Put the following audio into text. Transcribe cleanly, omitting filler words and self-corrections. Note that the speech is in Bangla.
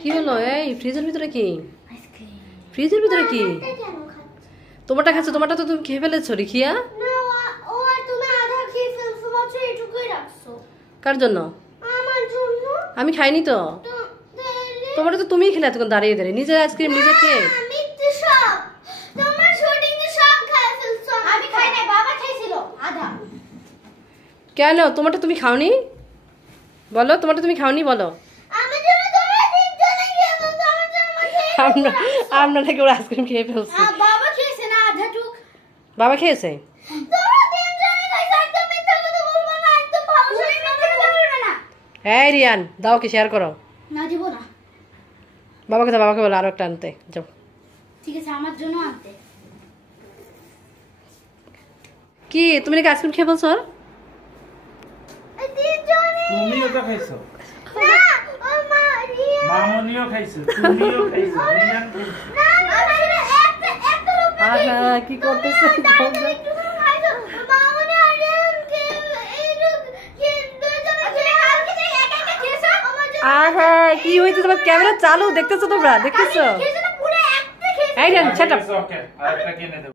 কি হলো? এই ফ্রিজের ভিতরে কি? ফ্রিজের ভিতরে কি? তোমারটা খাচ্ছ? তোমারটা তো তুমি খেয়ে ফেলেছো রিখিয়া। কার জন্য? আমি খাইনি তো। তোমারটা তো তুমিই খেলে এতক্ষণ দাঁড়িয়ে দাঁড়িয়ে, নিজের আইসক্রিম নিজে খেয়ে। কেন তোমারটা তুমি খাওনি? বলো তোমারটা তুমি খাওনি, বলো। আমরা নাকি ওর আইসক্রিম খেয়ে ফেলছি। বাবা খেয়েছে। হ্যাঁ রিয়ান, দাও কি শেয়ার করো। না দিব না। বাবাকে দাও, বাবাকে বলো আরো একটা আনতে যাও। ঠিক আছে, আমার জন্য আনতে। কি তুমি নাকি আইসক্রিম খেয়ে ফেলছো? তুমিও তো খাইছো। না ও মা রিয়া মামনিও খাইছো, তুমিও খাইছো, রিয়ান খাইছো। আহা কি করতেছ? আহা কি হয়েছে? তোমার ক্যামেরা চালু, দেখতেছো তোমরা? দেখতেছো? এই রিয়ান শাট আপ। ওকে আরেকটা কিনে দেব।